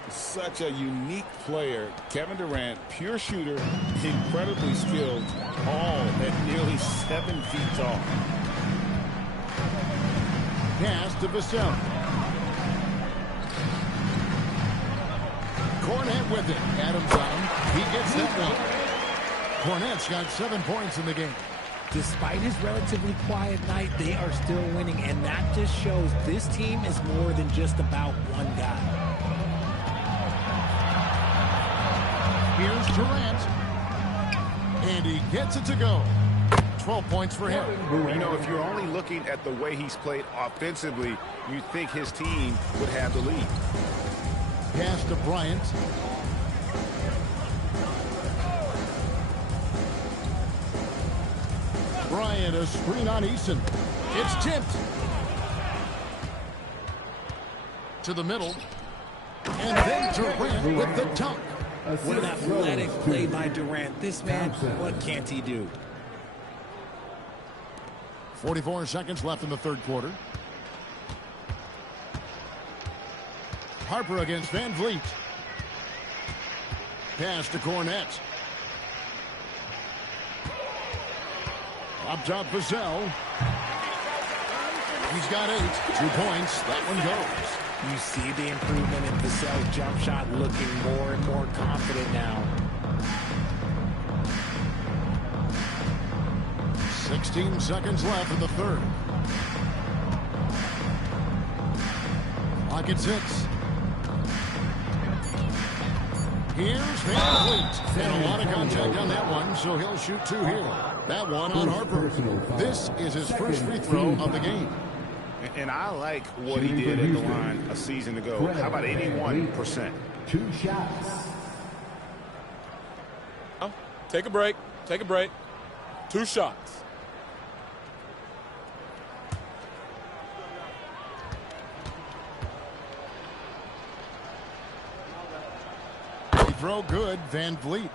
Such a unique player. Kevin Durant, pure shooter, incredibly skilled, all at nearly 7 feet tall. Pass to Vassell. Cornet with it. Adams on him. He gets that one. Cornet's got 7 points in the game. Despite his relatively quiet night, they are still winning, and that just shows this team is more than just about one guy. Here's Durant. And he gets it to go. 12 points for him. You know, if you're only looking at the way he's played offensively, you'd think his team would have the lead. Pass to Bryant. Bryant, a screen on Eason. It's tipped. To the middle. And then Durant with the dunk. What an athletic play by Durant. This man, what can't he do? 44 seconds left in the third quarter. Harper against Van Vliet. Pass to Cornet. Up top, Vassell. He's got 8. 2 points. That one goes. You see the improvement in Vassell's jump shot, looking more and more confident now. 16 seconds left in the third. Clock at 6. Here's Van Vliet. And a lot of contact on that one, so he'll shoot 2 here. That one on Harper. This is his first free throw of the game. And I like what he did at the line a season ago. How about 81%? 2 shots. Take a break. Take a break. 2 shots. Free throw good, Van Vliet.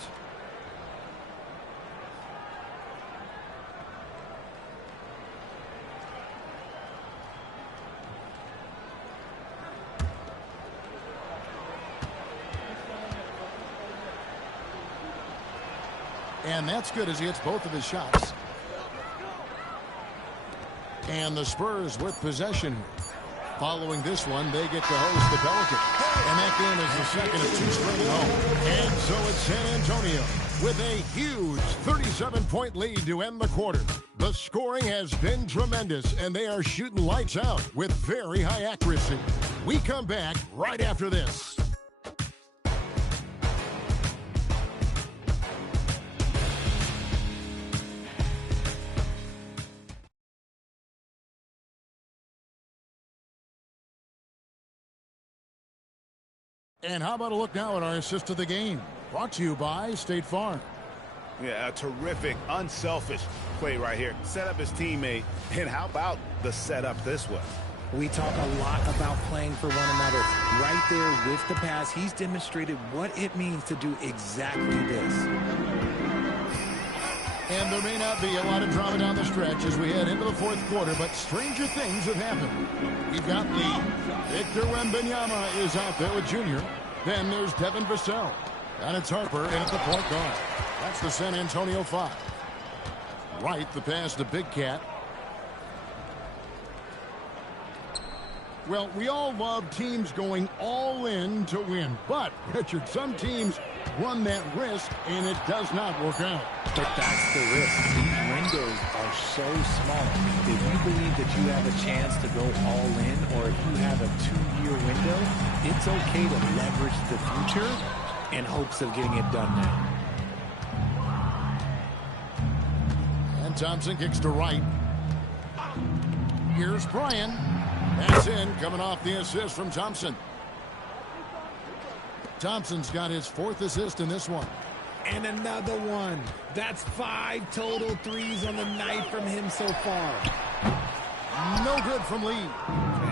And that's good as he hits both of his shots. And the Spurs with possession. Following this one, they get to host the Pelicans. And that game is the second of 2 straight at home. And so it's San Antonio with a huge 37-point lead to end the quarter. The scoring has been tremendous, and they are shooting lights out with very high accuracy. We come back right after this. And how about a look now at our assist of the game? Brought to you by State Farm. Yeah, a terrific, unselfish play right here. Set up his teammate. And how about the setup this was? We talk a lot about playing for one another. Right there with the pass, he's demonstrated what it means to do exactly this. And there may not be a lot of drama down the stretch as we head into the fourth quarter, but stranger things have happened. We've got Lee. Victor Wembanyama is out there with Junior. Then there's Devin Vassell. And it's Harper in at the point guard. That's the San Antonio 5. Right, the pass to Big Cat. Well, we all love teams going all in to win. But, Richard, some teams run that risk, and it does not work out. But that's the risk. These windows are so small. If you believe that you have a chance to go all in, or if you have a 2-year window, it's okay to leverage the future in hopes of getting it done now. And Thompson kicks to right. Here's Bryan. That's in, coming off the assist from Thompson. Thompson's got his 4th assist in this one. And another one. That's 5 total threes on the night from him so far. No good from Lee.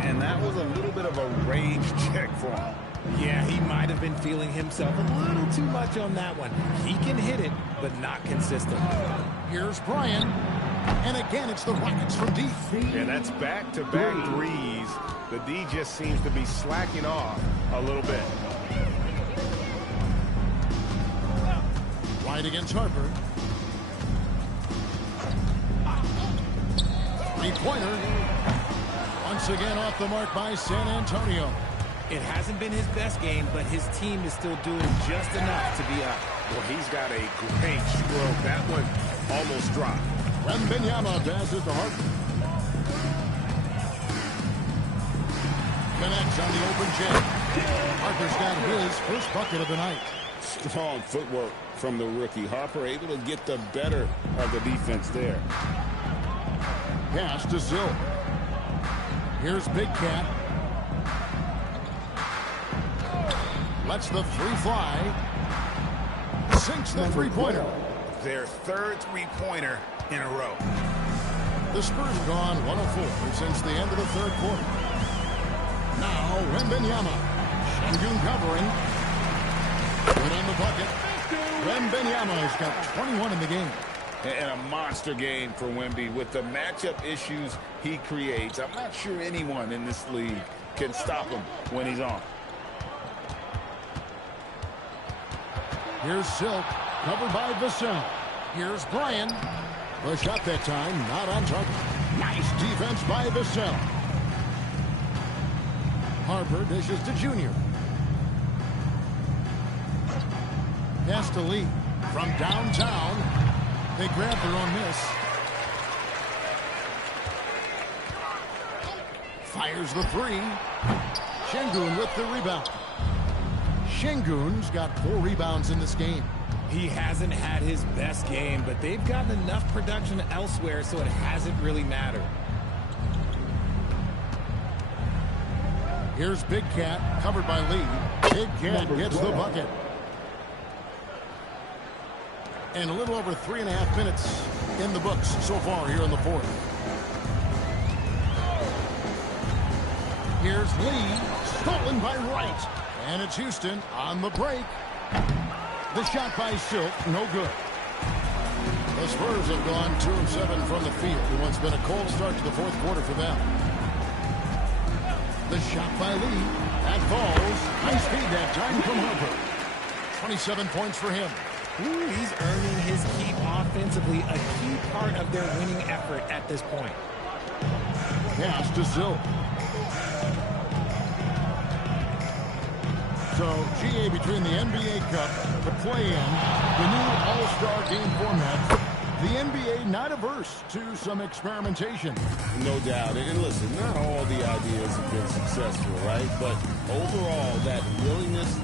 And that was a little bit of a range check for him. Yeah, he might have been feeling himself a little too much on that one. He can hit it, but not consistent. Here's Bryan. And again, it's the Rockets from deep. And that's back-to-back threes. The D just seems to be slacking off a little bit. Right against Harper. Three-pointer. Once again off the mark by San Antonio. It hasn't been his best game, but his team is still doing just enough to be up. Well, he's got a great stroke. That one almost dropped. Wembanyama passes to Harper. Connects on the open jet. Harper's got his first bucket of the night. Strong footwork from the rookie. Harper able to get the better of the defense there. Pass to Silk. Here's Big Cat. Lets the three fly. Sinks the three-pointer. Their third three-pointer in a row. The Spurs have gone 104 since the end of the third quarter. Now, Wembanyama. Şengün covering. Put on the bucket. Wembanyama has got 21 in the game. And a monster game for Wemby with the matchup issues he creates. I'm not sure anyone in this league can stop him when he's on. Here's Silk, covered by Vassell. Here's Bryan. The shot that time, not on target. Nice defense by Vassell. Harper dishes to Junior. Pass to Lee. From downtown, they grab their own miss. Fires the three. Şengün with the rebound. Şengün's got 4 rebounds in this game. He hasn't had his best game, but they've gotten enough production elsewhere, so it hasn't really mattered. Here's Big Cat, covered by Lee. Big Cat gets the bucket. And a little over 3.5 minutes in the books so far here in the fourth. Here's Lee, stolen by Wright. And it's Houston on the break. The shot by Silk, no good. The Spurs have gone 2 of 7 from the field in what's been a cold start to the fourth quarter for them. The shot by Lee. That falls. Nice feed that time from Harper. 27 points for him. Ooh, he's earning his keep offensively, a key part of their winning effort at this point. Pass to Silk. So, GA between the NBA Cup, the play-in, the new All-Star game format, the NBA not averse to some experimentation. No doubt. And listen, not all the ideas have been successful, right? But overall, that willingness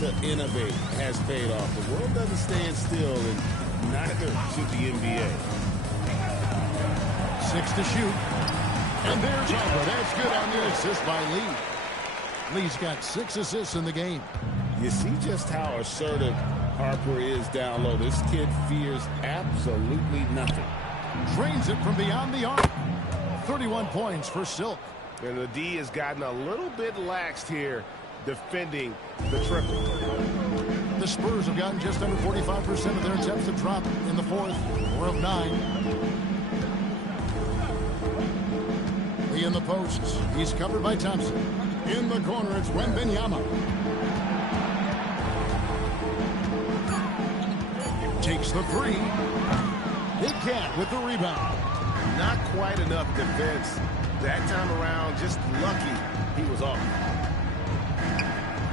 to innovate has paid off. The world doesn't stand still, and neither should the NBA. 6 to shoot. And there's Harper. That's good on the assist by Lee. Lee's got 6 assists in the game. You see just how assertive Harper is down low. This kid fears absolutely nothing. Drains it from beyond the arc. 31 points for Silk. And the D has gotten a little bit laxed here defending the triple. The Spurs have gotten just under 45% of their attempts to drop in the fourth. 4 of 9. Lee in the posts. He's covered by Thompson. In the corner, it's Wembanyama. Takes the three. Big Cat with the rebound. Not quite enough defense. That time around, just lucky he was off.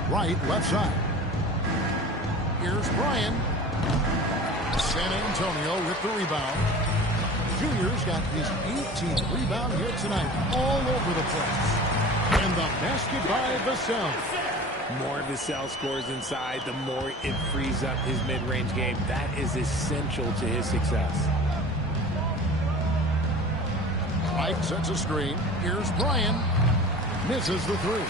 Right, left side. Here's Bryan. San Antonio with the rebound. Junior's got his 18th rebound here tonight, all over the place. And the basket by Vassell. More Vassell scores inside, the more it frees up his mid-range game. That is essential to his success. Mike sets a screen. Here's Bryan. Misses the three.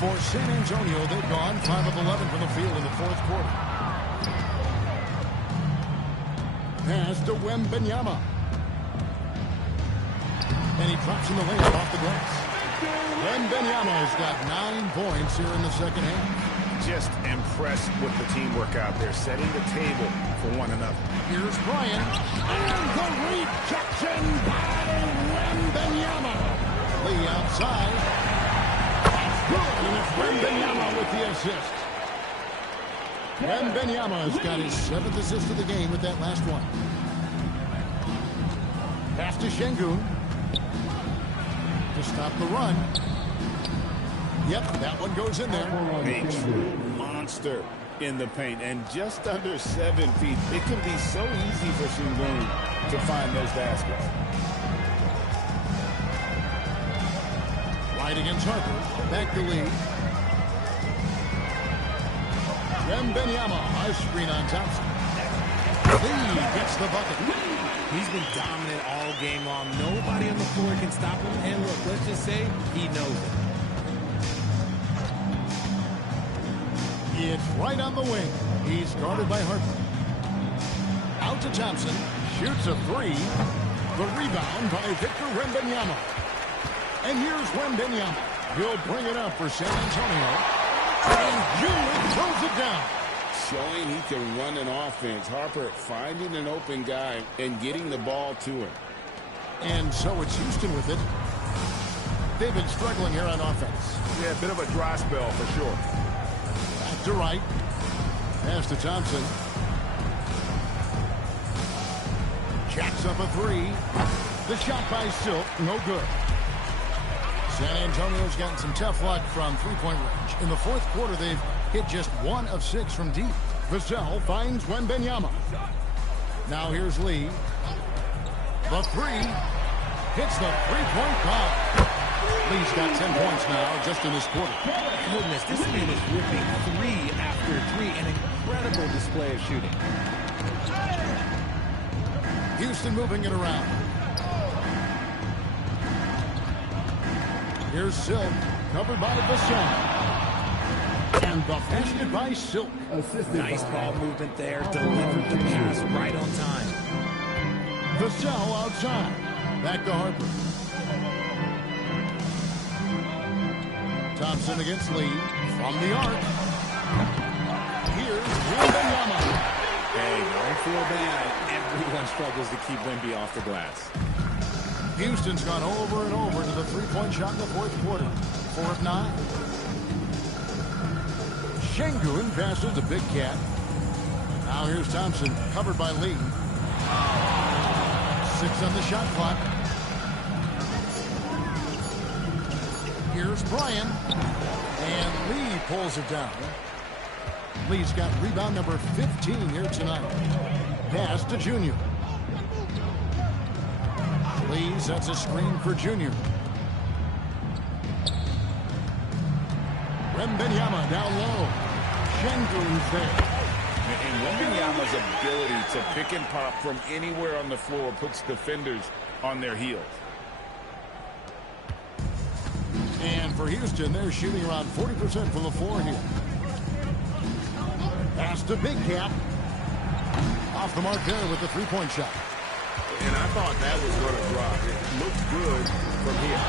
For San Antonio, they've gone 5 of 11 from the field in the fourth quarter. Pass to Wembanyama. And he drops in the layup off the glass. Wembanyama's got 9 points here in the second half. Just impressed with the teamwork out there, setting the table for one another. Here's Bryan. And the rejection by Wembanyama. Lee outside. That's good. And it's Wembanyama with the assist. Wembanyama's got his 7th assist of the game with that last one. Pass to Şengün. To stop the run. Yep, that one goes in there. A true monster in the paint, and just under 7 feet. It can be so easy for Sengun to find those baskets. Right against Harper. Back to Lee. Wembanyama, a screen on Thompson. Lee gets the bucket. He's been dominant all game long. Nobody on the floor can stop him. And look, let's just say he knows it. It's right on the wing. He's guarded by Harper. Out to Thompson. Shoots a three. The rebound by Victor Wembanyama. And here's Wembanyama. He'll bring it up for San Antonio. And Junior throws it down. Showing he can run an offense. Harper finding an open guy and getting the ball to him. And so it's Houston with it. They've been struggling here on offense. Yeah, a bit of a dry spell for sure. Back to Wright. Pass to Thompson. Jacks up a three. The shot by Silk, no good. San Antonio's gotten some tough luck from three-point range. In the fourth quarter, they've hit just 1 of 6 from deep. Vassell finds Wembanyama. Now here's Lee. The three. Hits the three-point bomb. Lee's got 10 points now just in this quarter. Goodness, this man is ripping 3 after 3. An incredible display of shooting. Houston moving it around. Here's Silk, covered by Vassell. And the basket by Silk. Nice ball movement there. Delivered the pass right on time. Vassell outside. Back to Harper. Thompson against Lee. From the arc. Here's Wembanyama. Hey, don't feel bad. Everyone struggles to keep Wemby off the glass. Houston's gone over and over to the three-point shot in the fourth quarter. 4 of 9. Sengun passes to Big Cat. Now here's Thompson, covered by Lee. 6 on the shot clock. Here's Bryan. And Lee pulls it down. Lee's got rebound number 15 here tonight. Pass to Junior. Lee sets a screen for Junior. Wembanyama down low. Sengun's there. And Wembanyama's ability to pick and pop from anywhere on the floor puts defenders on their heels. And for Houston, they're shooting around 40% from the floor here. Pass to Big Cat. Off the mark there with the three-point shot. And I thought that was going to drop. It looked good from here.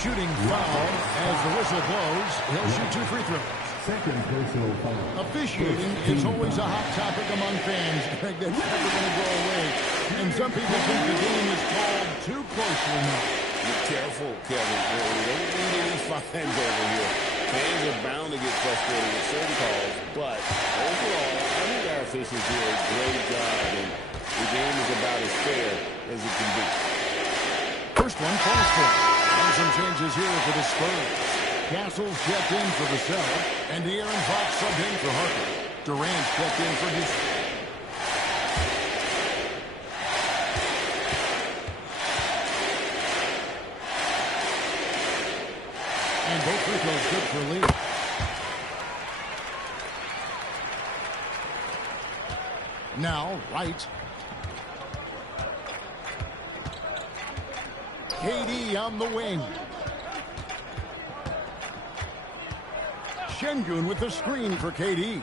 Shooting foul as the whistle blows. He'll shoot 2 free throws. Second personal foul. Officiating is always a hot topic among fans. That's never going to go away. And some people think the game is called too closely now. Be careful, Kevin. We don't need any fines over here. Fans are bound to get frustrated with certain calls, but overall, I think our officials do a great job, and the game is about as fair as it can be. First one falls for. And some changes here for the Spurs. Castles checked in for Vassell, and De'Aaron Fox subbed in for Harper. Durant checked in for Houston. And both free throws good for Lee. Now, Wright. KD on the wing. Sengun with the screen for KD.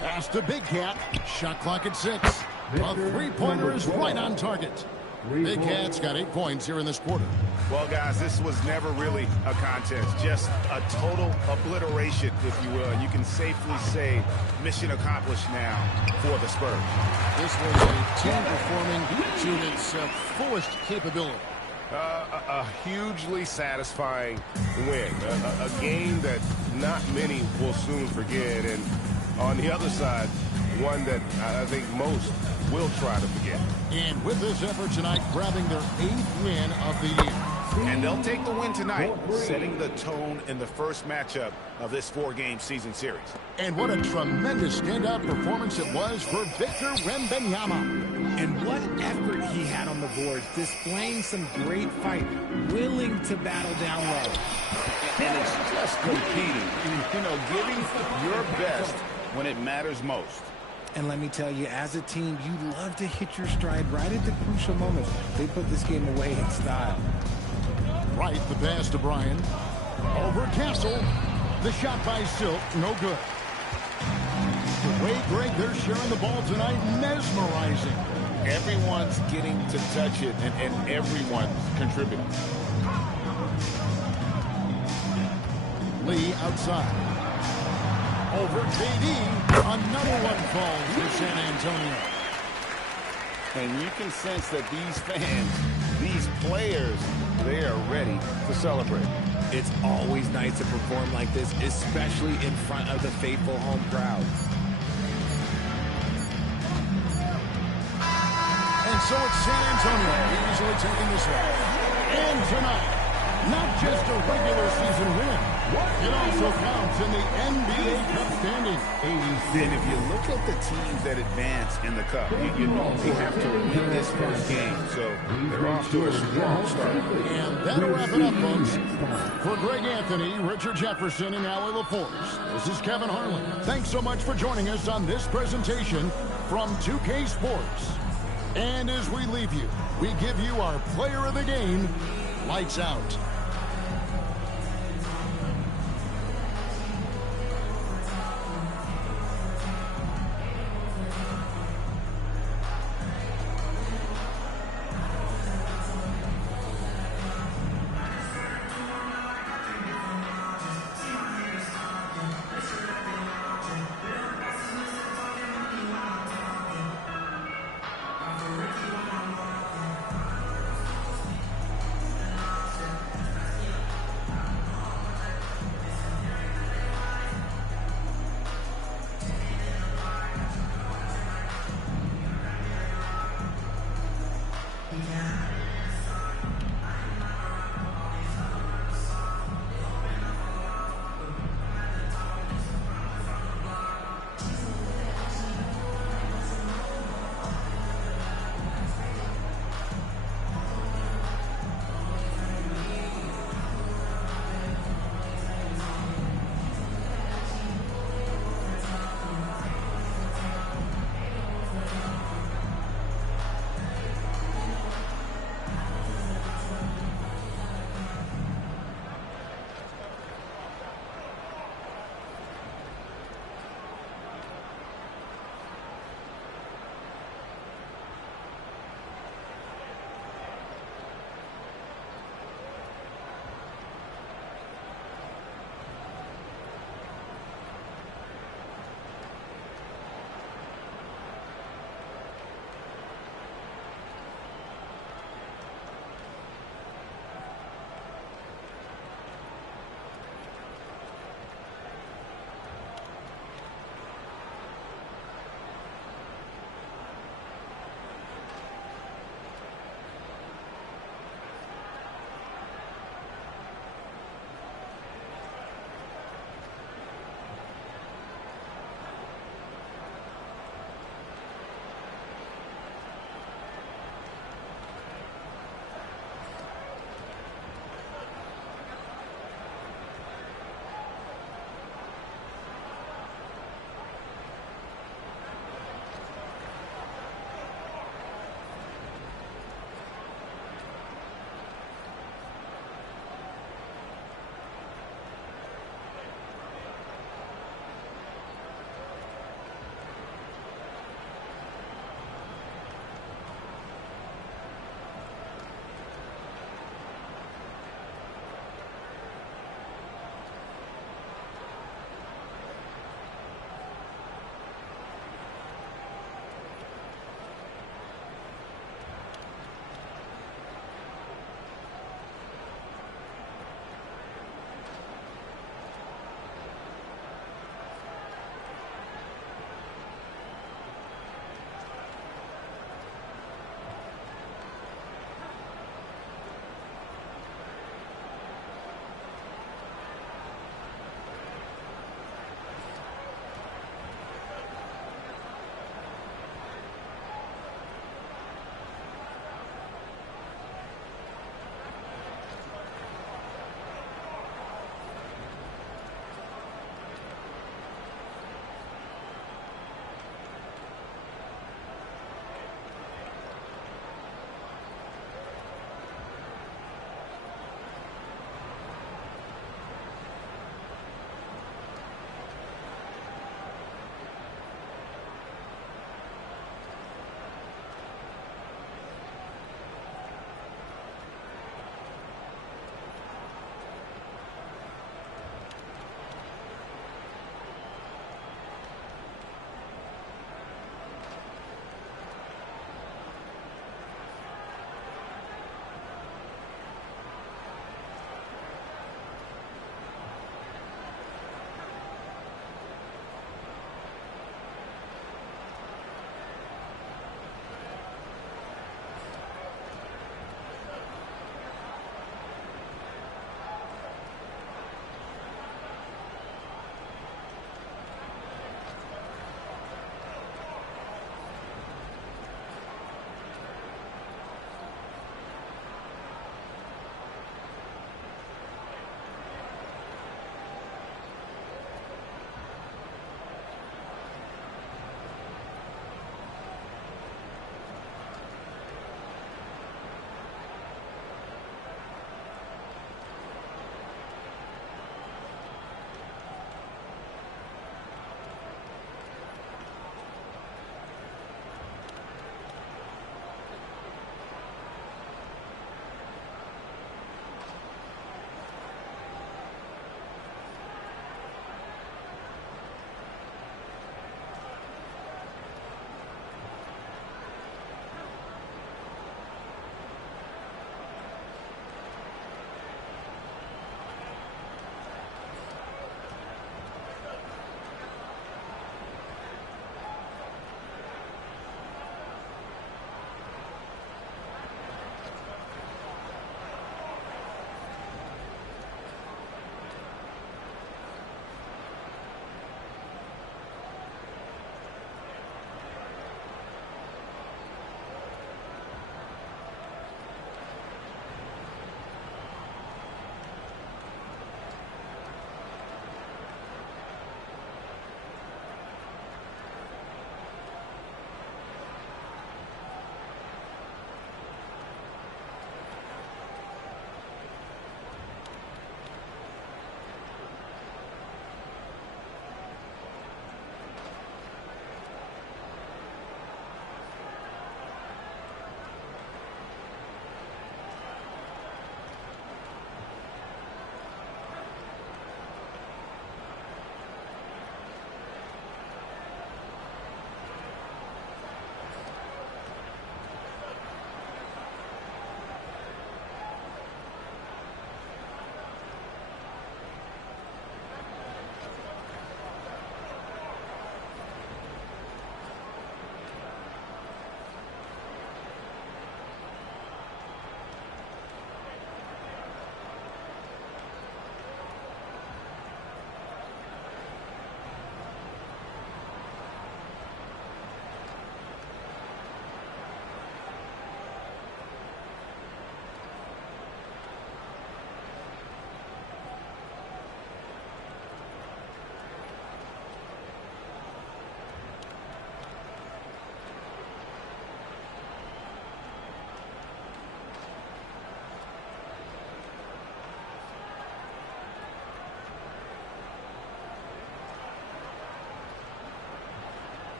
Pass to Big Cat. Shot clock at 6. A three-pointer is right on target. Big Cat's got 8 points here in this quarter. Well, guys, this was never really a contest. Just a total obliteration, if you will. And you can safely say mission accomplished now for the Spurs. This was a team performing to its fullest capability. A hugely satisfying win. A game that not many will soon forget. And on the other side, one that I think most will try to forget. And with this effort tonight, grabbing their 8th win of the year. And they'll take the win tonight, setting the tone in the first matchup of this 4-game season series. And what a tremendous standout performance it was for Victor Wembanyama. And what effort he had on the board, displaying some great fight, willing to battle down low. And it's just competing, giving your best when it matters most. And let me tell you, as a team, you love to hit your stride right at the crucial moments. They put this game away in style. Right, the pass to Bryan. Over Castle. The shot by Silk, no good. The way, Greg, they're sharing the ball tonight, mesmerizing. Everyone's getting to touch it, and everyone's contributing. Lee outside. Over KD. Another one falls to San Antonio. And you can sense that these fans, these players, they are ready to celebrate. It's always nice to perform like this, especially in front of the faithful home crowd. And so it's San Antonio easily taking this one. And tonight, not just a regular season win, it also counts in the NBA Cup standings. And if you look at the teams that advance in the Cup, you normally have to win this first game. So they're off to a strong start. And that'll wrap it up, folks. For Greg Anthony, Richard Jefferson, and Allie LaForce, this is Kevin Harlan. Thanks so much for joining us on this presentation from 2K Sports. And as we leave you, we give you our player of the game, Lights Out.